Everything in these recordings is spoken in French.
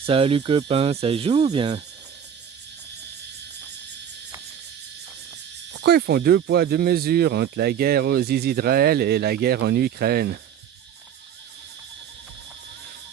Salut copain, ça joue bien? Pourquoi ils font deux poids, deux mesures entre la guerre aux Israël et la guerre en Ukraine?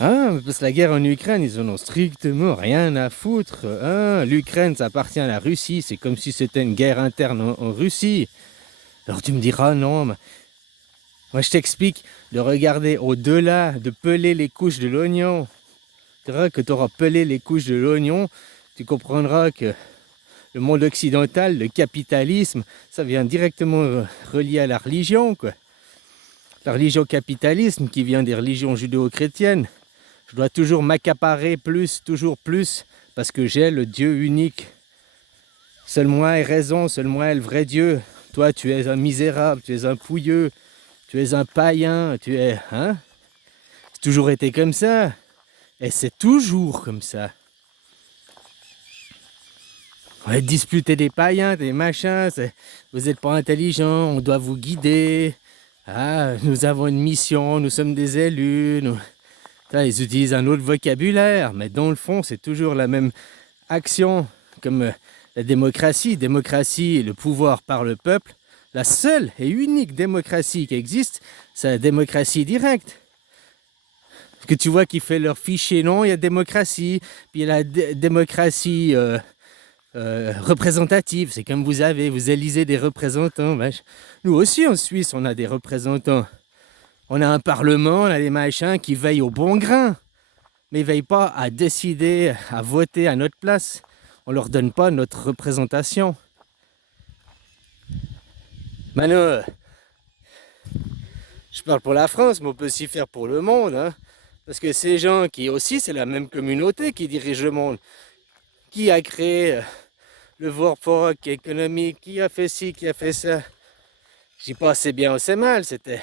Ah, parce que la guerre en Ukraine, ils en ont strictement rien à foutre. Hein, l'Ukraine, ça appartient à la Russie, c'est comme si c'était une guerre interne en Russie. Alors tu me diras non, moi je t'explique de regarder au-delà, de peler les couches de l'oignon. Tu verras que tu auras pelé les couches de l'oignon, tu comprendras que le monde occidental, le capitalisme, ça vient directement relié à la religion, quoi. La religion capitalisme qui vient des religions judéo-chrétiennes. Je dois toujours m'accaparer plus, toujours plus, parce que j'ai le Dieu unique. Seul moi est raison, seul moi est le vrai Dieu. Toi, tu es un misérable, tu es un pouilleux, tu es un païen, tu es... Hein? C'est toujours été comme ça. Et c'est toujours comme ça. Ouais, disputer des païens, des machins, vous n'êtes pas intelligent, on doit vous guider. Ah, nous avons une mission, nous sommes des élus. Ils utilisent un autre vocabulaire, mais dans le fond, c'est toujours la même action, comme la démocratie. Démocratie, le pouvoir par le peuple. La seule et unique démocratie qui existe, c'est la démocratie directe. Parce que tu vois qui fait leur fichier, non, il y a démocratie, puis il y a la démocratie... représentative, c'est comme vous élisez des représentants. Nous aussi en Suisse, on a des représentants. On a un parlement, on a des machins qui veillent au bon grain, mais ils ne veillent pas à décider, à voter à notre place. On ne leur donne pas notre représentation. Maintenant, je parle pour la France, mais on peut aussi faire pour le monde. Hein, parce que ces gens qui aussi, c'est la même communauté qui dirige le monde. Qui a créé le World Forum économique, qui a fait ci, qui a fait ça. Je dis pas c'est bien ou c'est mal, c'était...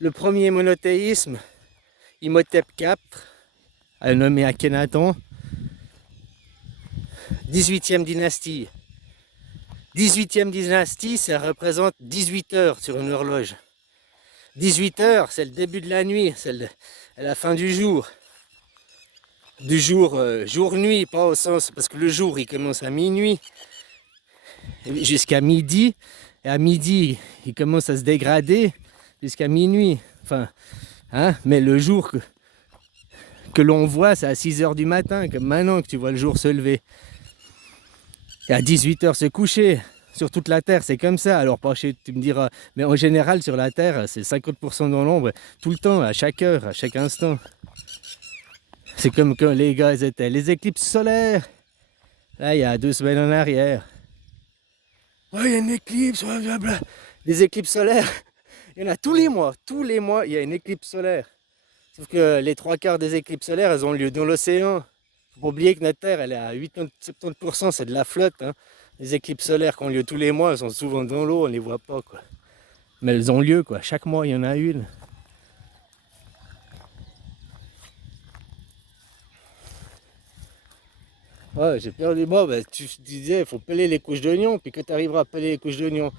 Le premier monothéisme, Imhotep IV, nommé Akhenaton, 18e dynastie. 18e dynastie, ça représente 18 heures sur une horloge. 18 heures, c'est le début de la nuit, c'est la fin du jour. Du jour, jour-nuit, pas au sens, parce que le jour, il commence à minuit, jusqu'à midi, et à midi, il commence à se dégrader jusqu'à minuit. Enfin, hein, mais le jour que l'on voit, c'est à 6 heures du matin, comme maintenant que tu vois le jour se lever. Et à 18 heures se coucher. Sur toute la Terre, c'est comme ça. Alors, pas chez, tu me diras, mais en général, sur la Terre, c'est 50% dans l'ombre, tout le temps, à chaque heure, à chaque instant. C'est comme quand les gars étaient les éclipses solaires. Là, il y a 2 semaines en arrière. Oh, il y a une éclipse, blablabla. Les éclipses solaires, il y en a tous les mois. Tous les mois, il y a une éclipse solaire. Sauf que les 3/4 des éclipses solaires, elles ont lieu dans l'océan. Faut pas oublier que notre Terre, elle est à 80-70%, c'est de la flotte. Hein. Les éclipses solaires qui ont lieu tous les mois, elles sont souvent dans l'eau, on les voit pas, quoi. Mais elles ont lieu, quoi. Chaque mois, il y en a une. Ouais, j'ai perdu moi. Ben, tu disais, il faut peler les couches d'oignons. Puis quand tu arriveras à peler les couches d'oignons,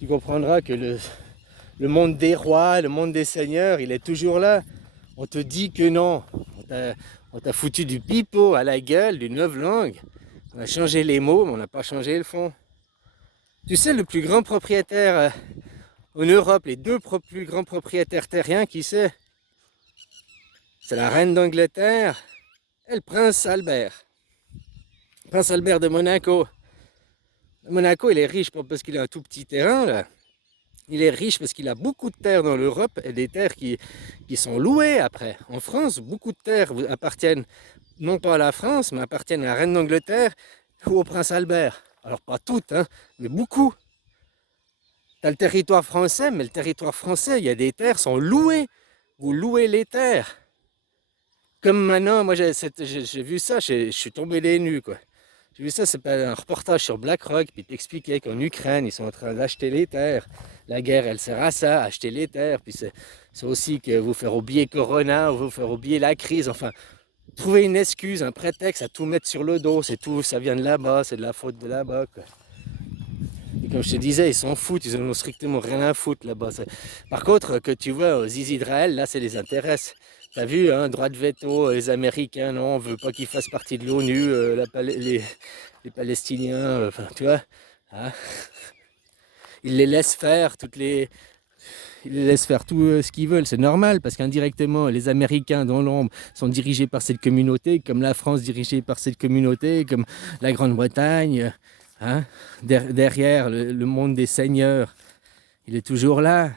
tu comprendras que le monde des rois, le monde des seigneurs, il est toujours là. On te dit que non. On t'a foutu du pipeau à la gueule, d'une neuve langue. On a changé les mots, mais on n'a pas changé le fond. Tu sais, le plus grand propriétaire en Europe, les deux plus grands propriétaires terriens, qui c'est? C'est la reine d'Angleterre et le prince Albert. Prince Albert de Monaco. Monaco, il est riche pas parce qu'il a un tout petit terrain, là. Il est riche parce qu'il a beaucoup de terres dans l'Europe et des terres qui sont louées après. En France, beaucoup de terres appartiennent non pas à la France, mais appartiennent à la reine d'Angleterre ou au prince Albert. Alors pas toutes, hein, mais beaucoup. Tu as le territoire français, mais le territoire français, il y a des terres qui sont louées. Vous louez les terres. Comme maintenant, moi j'ai vu ça, je suis tombé les nues, quoi. J'ai vu ça, c'est un reportage sur BlackRock, puis t'expliquait qu'en Ukraine, ils sont en train d'acheter les terres. La guerre, elle sert à ça, acheter les terres. Puis c'est aussi que vous faire oublier Corona, vous faire oublier la crise. Enfin, trouver une excuse, un prétexte à tout mettre sur le dos. C'est tout, ça vient de là-bas, c'est de la faute de là-bas, quoi. Et comme je te disais, ils s'en foutent, ils en ont strictement rien à foutre là-bas. Par contre, que tu vois, aux Israël, là, ça les intéresse. T'as vu, hein, droit de veto, les Américains, non, on veut pas qu'ils fassent partie de l'ONU, les Palestiniens, enfin, tu vois, hein, ils les laissent faire ils les laissent faire tout ce qu'ils veulent, c'est normal, parce qu'indirectement, les Américains dans l'ombre sont dirigés par cette communauté, comme la France dirigée par cette communauté, comme la Grande-Bretagne, hein, derrière le monde des seigneurs, il est toujours là.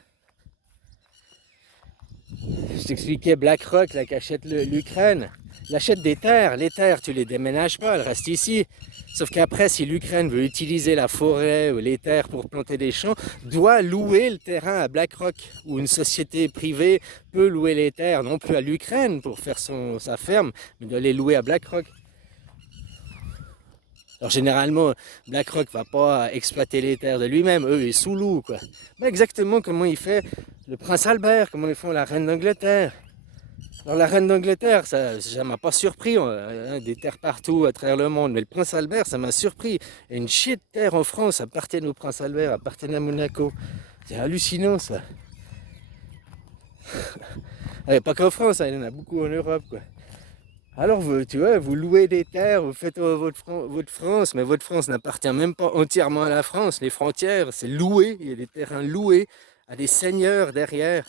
Je t'expliquais BlackRock là, qui achète l'Ukraine. Il achète des terres. Les terres, tu les déménages pas, elles restent ici. Sauf qu'après, si l'Ukraine veut utiliser la forêt ou les terres pour planter des champs, doit louer le terrain à BlackRock. Ou une société privée peut louer les terres, non plus à l'Ukraine pour faire sa ferme, mais doit les louer à BlackRock. Alors généralement, BlackRock va pas exploiter les terres de lui-même, eux ils sous-louent quoi. Mais exactement comment il fait le prince Albert, comment ils font la reine d'Angleterre. Alors la reine d'Angleterre, ça m'a pas surpris, hein, des terres partout à travers le monde, mais le prince Albert, ça m'a surpris. Et une chier de terre en France appartiennent au prince Albert, appartiennent à Monaco. C'est hallucinant ça. Pas qu'en France, hein, il y en a beaucoup en Europe quoi. Alors, tu vois, vous louez des terres, vous faites votre France, mais votre France n'appartient même pas entièrement à la France. Les frontières, c'est loué, il y a des terrains loués à des seigneurs derrière.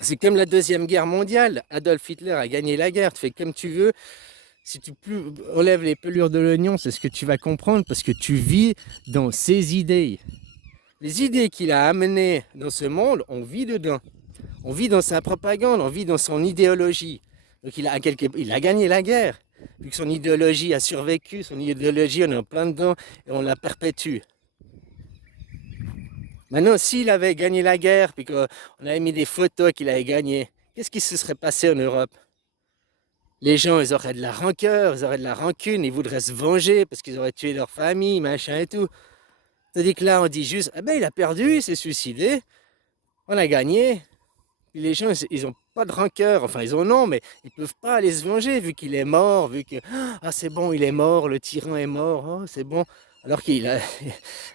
C'est comme la Deuxième Guerre mondiale. Adolf Hitler a gagné la guerre, tu fais comme tu veux. Si tu enlèves les pelures de l'oignon, c'est ce que tu vas comprendre parce que tu vis dans ses idées. Les idées qu'il a amenées dans ce monde, on vit dedans. On vit dans sa propagande, on vit dans son idéologie. Donc il a gagné la guerre. Vu que son idéologie a survécu, son idéologie, on est en plein dedans et on la perpétue. Maintenant, s'il avait gagné la guerre, puis qu'on avait mis des photos qu'il avait gagné, qu'est-ce qui se serait passé en Europe? Les gens, ils auraient de la rancœur, ils auraient de la rancune, ils voudraient se venger parce qu'ils auraient tué leur famille, machin et tout. Tandis que là, on dit juste, ah ben il a perdu, il s'est suicidé, on a gagné. Puis les gens, ils ont pas de rancœur, enfin ils en ont, mais ils peuvent pas aller se venger vu qu'il est mort, vu que ah c'est bon, il est mort, le tyran est mort, oh, c'est bon. Alors qu'il a,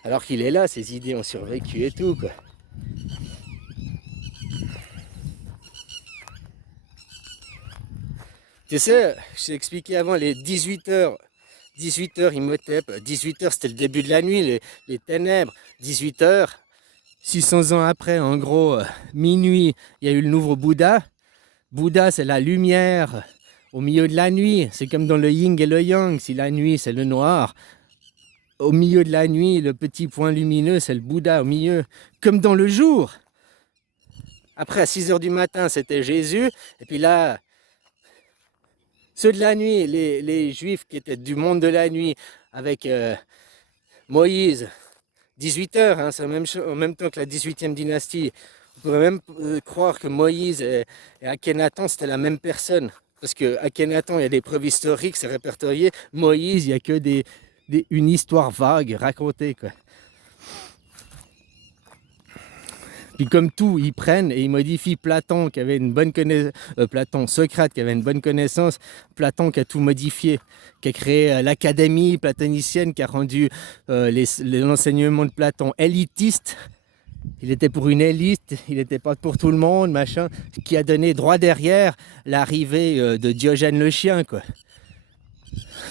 alors qu'il est là, ses idées ont survécu et tout quoi. Tu sais, je t'ai expliqué avant les 18h. 18h Imhotep, 18h c'était le début de la nuit, les ténèbres. 18h, 600 ans après, en gros, minuit, il y a eu le nouveau Bouddha. Bouddha, c'est la lumière au milieu de la nuit. C'est comme dans le yin et le yang. Si la nuit, c'est le noir, au milieu de la nuit, le petit point lumineux, c'est le Bouddha au milieu. Comme dans le jour. Après, à 6h du matin, c'était Jésus. Et puis là, ceux de la nuit, les juifs qui étaient du monde de la nuit, avec Moïse, 18h, hein, c'est en même temps que la 18e dynastie. On pourrait même croire que Moïse et Akhenaton, c'était la même personne. Parce que Akhenaton, il y a des preuves historiques, c'est répertorié. Moïse, il n'y a que une histoire vague racontée, quoi. Puis comme tout, ils prennent et ils modifient Platon qui avait une bonne connaissance, Socrate qui avait une bonne connaissance, Platon qui a tout modifié, qui a créé l'académie platonicienne, qui a rendu l'enseignement de Platon élitiste. Il était pour une élite, il n'était pas pour tout le monde, machin, qui a donné droit derrière l'arrivée de Diogène le chien, quoi.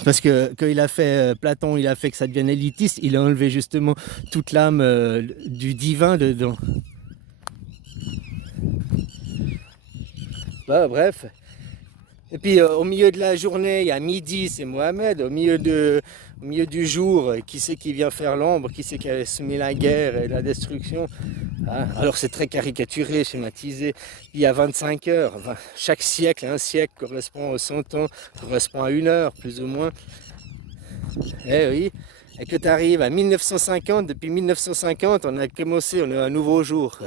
Parce que quand il a fait Platon, il a fait que ça devienne élitiste, il a enlevé justement toute l'âme du divin dedans. Bah, bref. Et puis au milieu de la journée, il y a midi, c'est Mohamed. Au milieu du jour, qui c'est qui vient faire l'ombre? Qui c'est qui a semé la guerre et la destruction? Hein, alors c'est très caricaturé, schématisé. Il y a 25 heures. Chaque siècle, un siècle correspond aux 100 ans, correspond à une heure, plus ou moins. Eh oui. Et que tu arrives à 1950, depuis 1950, on a commencé, on a un nouveau jour.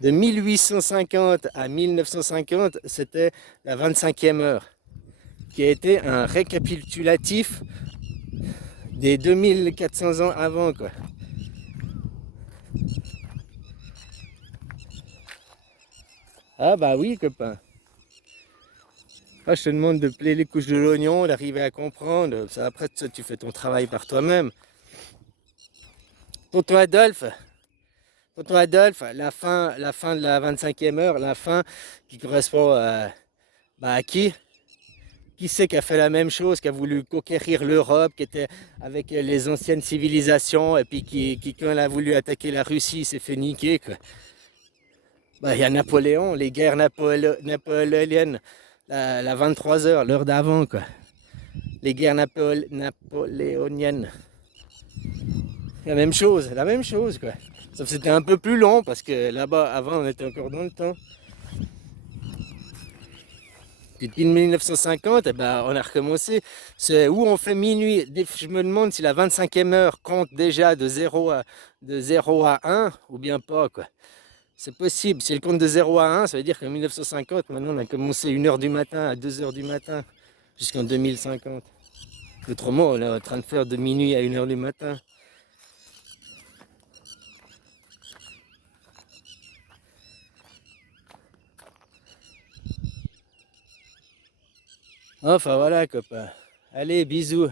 De 1850 à 1950, c'était la 25e heure, qui a été un récapitulatif des 2400 ans avant, quoi. Ah bah oui, copain. Ah, je te demande de peler les couches de l'oignon, d'arriver à comprendre. Ça, après, tu fais ton travail par toi-même. Tonton Adolphe, tonton Adolphe, la fin de la 25e heure, la fin qui correspond à qui? Qui c'est qui a fait la même chose, qui a voulu conquérir l'Europe, qui était avec les anciennes civilisations, et puis quand elle a voulu attaquer la Russie, s'est fait niquer, quoi. Bah, il y a Napoléon, les guerres napoléoniennes, la 23 heures, l'heure d'avant, quoi. Les guerres napoléoniennes. La même chose, quoi. Sauf que c'était un peu plus long, parce que là-bas, avant, on était encore dans le temps. Puis depuis 1950, eh ben, on a recommencé. C'est où on fait minuit. Je me demande si la 25e heure compte déjà de 0 à 1 ou bien pas, quoi. C'est possible. Si elle compte de 0 à 1, ça veut dire qu'en 1950, maintenant, on a commencé 1 heure du matin à 2 heures du matin jusqu'en 2050. Autrement, on est en train de faire de minuit à 1 heure du matin. Enfin voilà, copain. Allez, bisous.